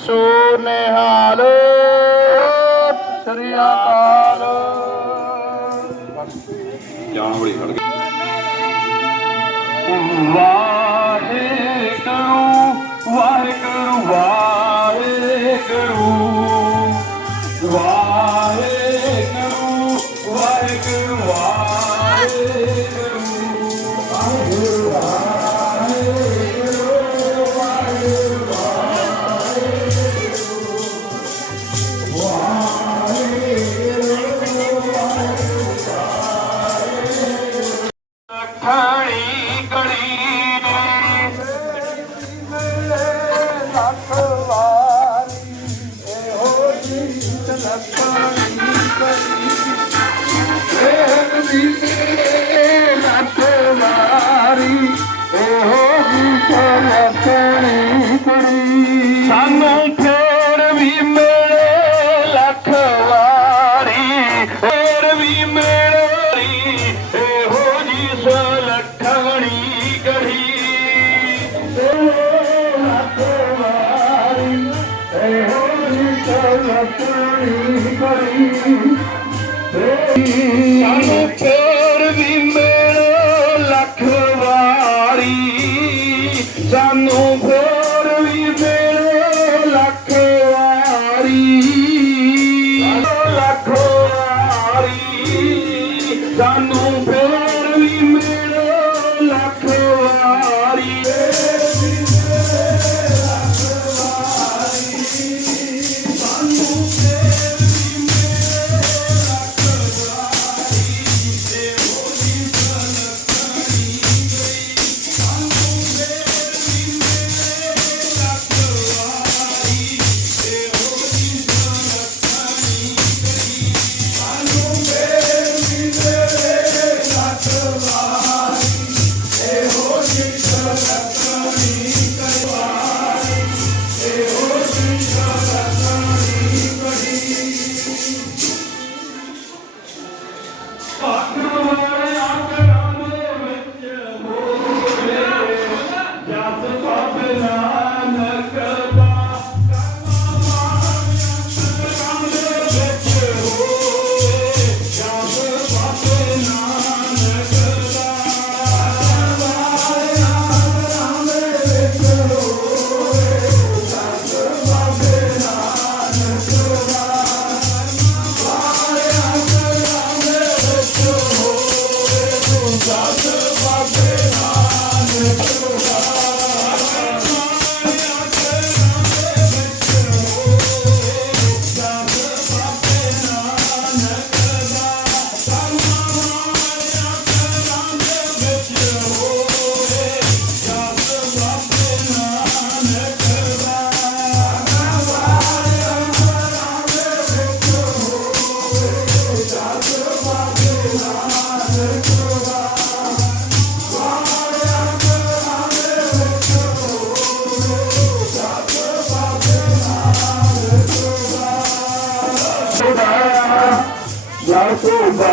لو سریال جان بھائی ہر ਲੱਗਣੀ ਕਰੀ ਤੇ ਸਾਨੂੰ ਤੇ دا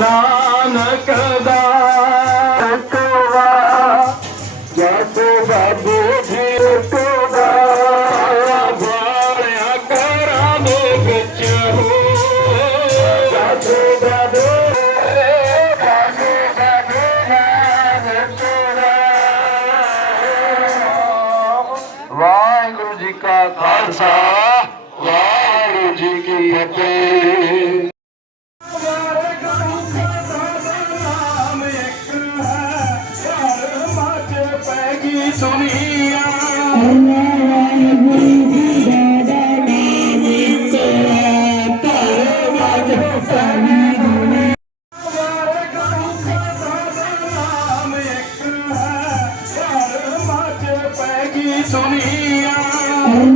نانک دا گے سار مچ پیکی سنیا ہوں گا سلام چار مچ پیکی سنیا ہوں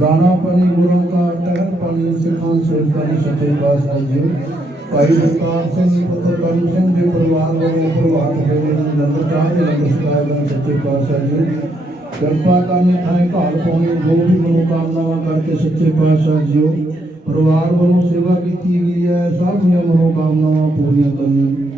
دانا پانی گرا کا ٹہن پانی سچے پاشا جیو گرتا سچے پاشا جیپا کرنے گھر پہ بہت ہی منوکام کر کے سچے پاشا جیو پروار والوں سیوا کی گئی ہے سارا منوکام پور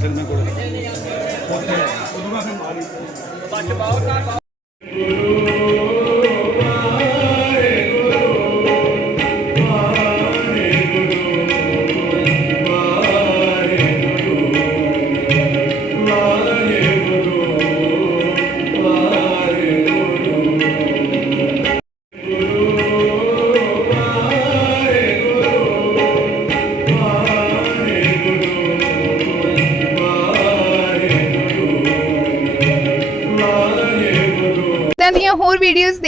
پسند نہ کرو باچ باور کا باور